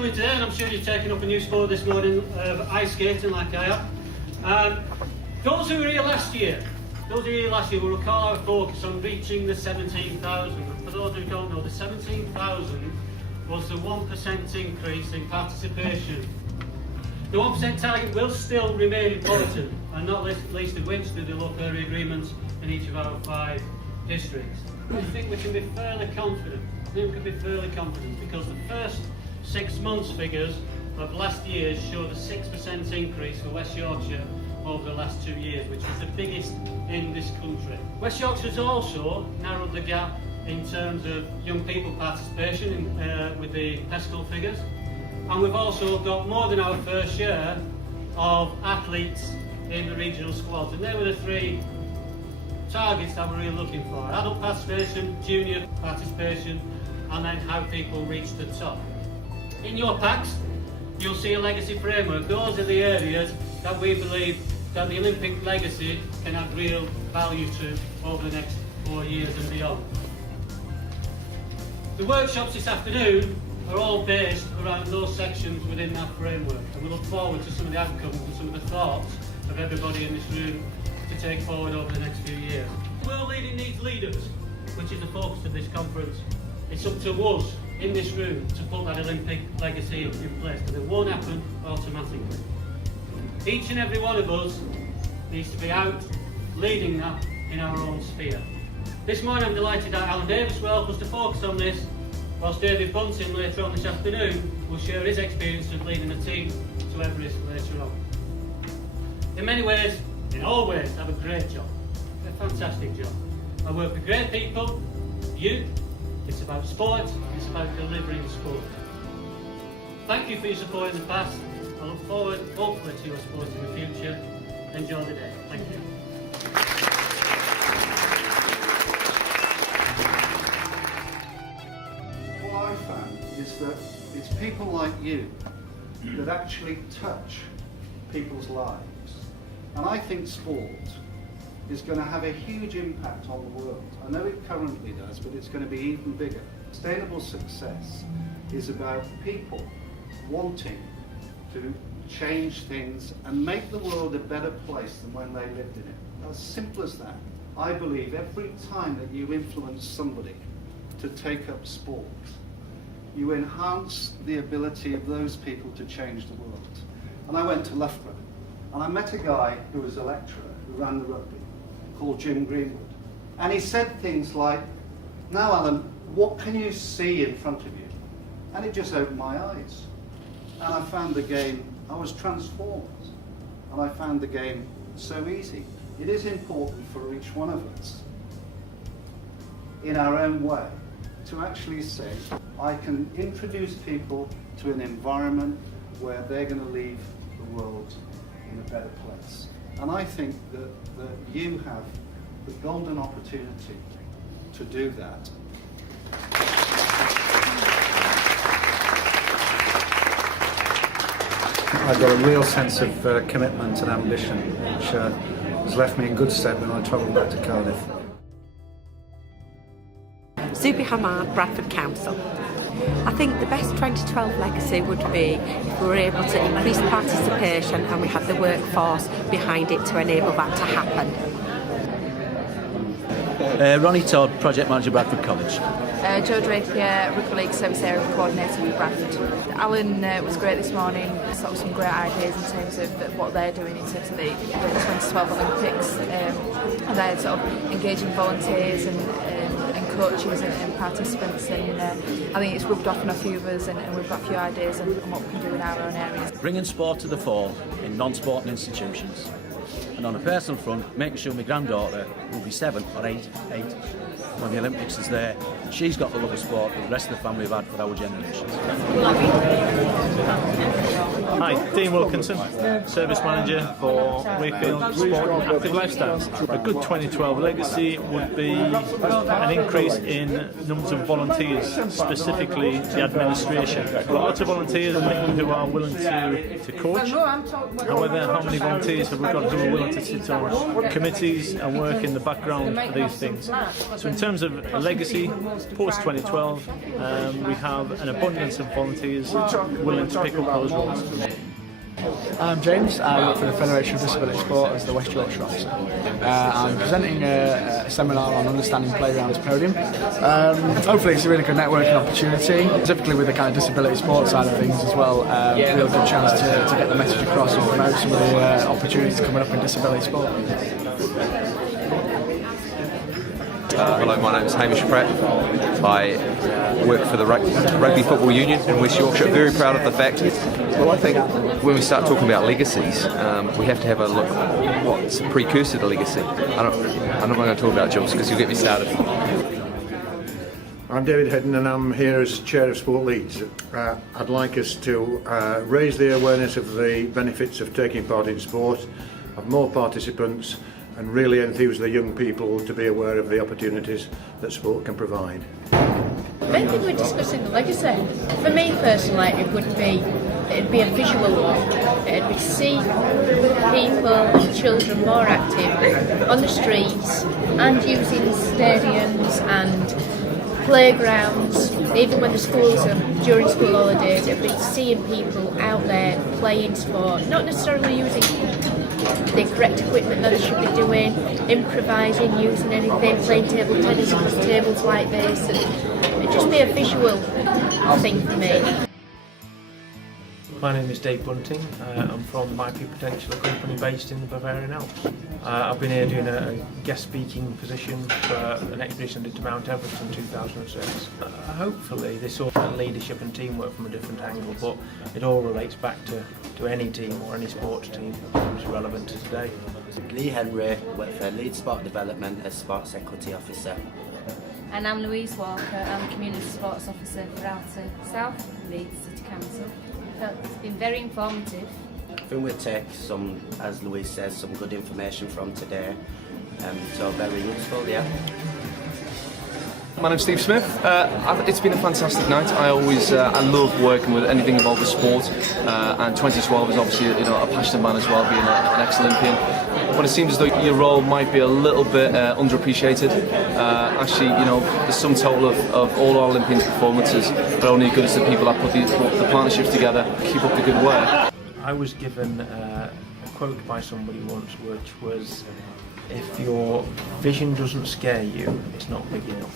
coming today, and I'm sure you're taking up a new sport this morning of ice skating like I am. Those who were here last year will recall our focus on reaching the 17,000. For those who don't know, the 17,000 was the 1% increase in participation. The 1% target will still remain important, and not least of which through the local area agreements in each of our 5 districts. I think we can be fairly confident. Because the first 6 months figures of last year showed a 6% increase for West Yorkshire over the last 2 years, which was the biggest in this country. West Yorkshire has also narrowed the gap in terms of young people participation with the PESCO figures, and we've also got more than our fair share of athletes in the regional squads, and they were the 3 targets that we're really looking for: adult participation, junior participation, and then how people reach the top. In your packs, you'll see a legacy framework. Those are the areas that we believe that the Olympic legacy can add real value to over the next 4 years and beyond. The workshops this afternoon are all based around those sections within that framework, and we look forward to some of the outcomes and some of the thoughts of everybody in this room to take forward over the next few years. The world leading needs leaders, which is the focus of this conference. It's up to us in this room to put that Olympic legacy in place, because it won't happen automatically. Each and every one of us needs to be out leading that in our own sphere. This morning I'm delighted that Alan Davies will help us to focus on this, whilst David Bunting later on this afternoon will share his experience of leading a team to Everest later on. In many ways, in all ways, I have a great job, a fantastic job. I work with great people, youth. It's about sport, it's about delivering sport. Thank you for your support in the past. I look forward, hopefully, to your support in the future. Enjoy the day. Thank you. What I found is that it's people like you that actually touch people's lives. And I think sport is going to have a huge impact on the world. I know it currently does, but it's going to be even bigger. Sustainable success is about people wanting to change things and make the world a better place than when they lived in it. As simple as that. I believe every time that you influence somebody to take up sport, you enhance the ability of those people to change the world. And I went to Loughborough, and I met a guy who was a lecturer who ran the rugby, called Jim Greenwood. And he said things like, "Now Alan, what can you see in front of you?" And it just opened my eyes. And I found the game, I was transformed. And I found the game so easy. It is important for each one of us, in our own way, to actually say, I can introduce people to an environment where they're going to leave the world in a better place. And I think that you have the golden opportunity to do that. I've got a real sense of commitment and ambition, which has left me in good stead when I travelled back to Cardiff. Zubi Hamad, Bradford Council. I think the best 2012 legacy would be if we were able to increase participation and we had the workforce behind it to enable that to happen. Ronnie Todd, Project Manager, Bradford College. Jo Drapier, Rugby League Service Area Coordinator with Bradford. Alan was great this morning, sort of some great ideas in terms of what they're doing in terms of the 2012 Olympics. And they're sort of engaging volunteers and coaches and participants, and I think it's rubbed off on a few of us, and we've got a few ideas on what we can do in our own areas. Bringing sport to the fore in non-sporting institutions. And on a personal front, making sure my granddaughter will be 7 or 8 when the Olympics is there. She's got the love of sport that the rest of the family have had for our generations. Hi, Dean Wilkinson, Service Manager for Wakefield Sport and Active Lifestyles. A good 2012 legacy would be an increase in numbers of volunteers, specifically the administration. We've got lots of volunteers who are willing to coach. However, how many volunteers have we got who are willing to sit on committees and work in the background for these things? So in terms of legacy, post 2012, we have an abundance of volunteers willing to pick up those roles. I'm James. I work for the Federation of Disability Sport as the West Yorkshire officer. I'm presenting a seminar on understanding playgrounds podium. Hopefully it's a really good networking opportunity, specifically with the kind of disability sport side of things as well. Real good chance to get the message across and promote some of the opportunities coming up in disability sport. Hello, my name is Hamish Pratt. I work for the Rugby Football Union in West Yorkshire. Very proud of the fact. Well, I think when we start talking about legacies, we have to have a look at what's a precursor to legacy. I'm not going to talk about jobs because you'll get me started. I'm David Hedden and I'm here as Chair of Sport Leeds. I'd like us to raise the awareness of the benefits of taking part in sport, have more participants, and really enthuse the young people to be aware of the opportunities that sport can provide. The main thing we're discussing the legacy. For me personally, it'd be a visual one. It'd be see people and children more active on the streets and using stadiums and playgrounds. Even when the schools are during school holidays, it'd be seeing people out there playing sport, not necessarily using the correct equipment that they should be doing, improvising, using anything, playing table tennis across tables like this, and it'd just be a visual thing for me. My name is Dave Bunting. I'm from IP Potential, a company based in the Bavarian Alps. I've been here doing a guest speaking position for an expedition I did to Mount Everest in 2006. Hopefully this all leadership and teamwork from a different angle, but it all relates back to any team or any sports team which is relevant to today. Lee Henry, work for Leeds Sport Development as Sports Equity Officer. And I'm Louise Walker, I'm Community Sports Officer for Outer South Leeds City Council. It's been very informative. I think we'll take some, as Louise says, some good information from today. So very useful, yeah. My name's Steve Smith. It's been a fantastic night. I love working with anything involved with sport, and 2012 is obviously a passionate man as well, being an ex-Olympian. But it seems as though your role might be a little bit underappreciated. Actually, the sum total of all our Olympians' performances are only as good as the people that put the partnerships together. Keep up the good work. I was given a quote by somebody once, which was, if your vision doesn't scare you, it's not big enough.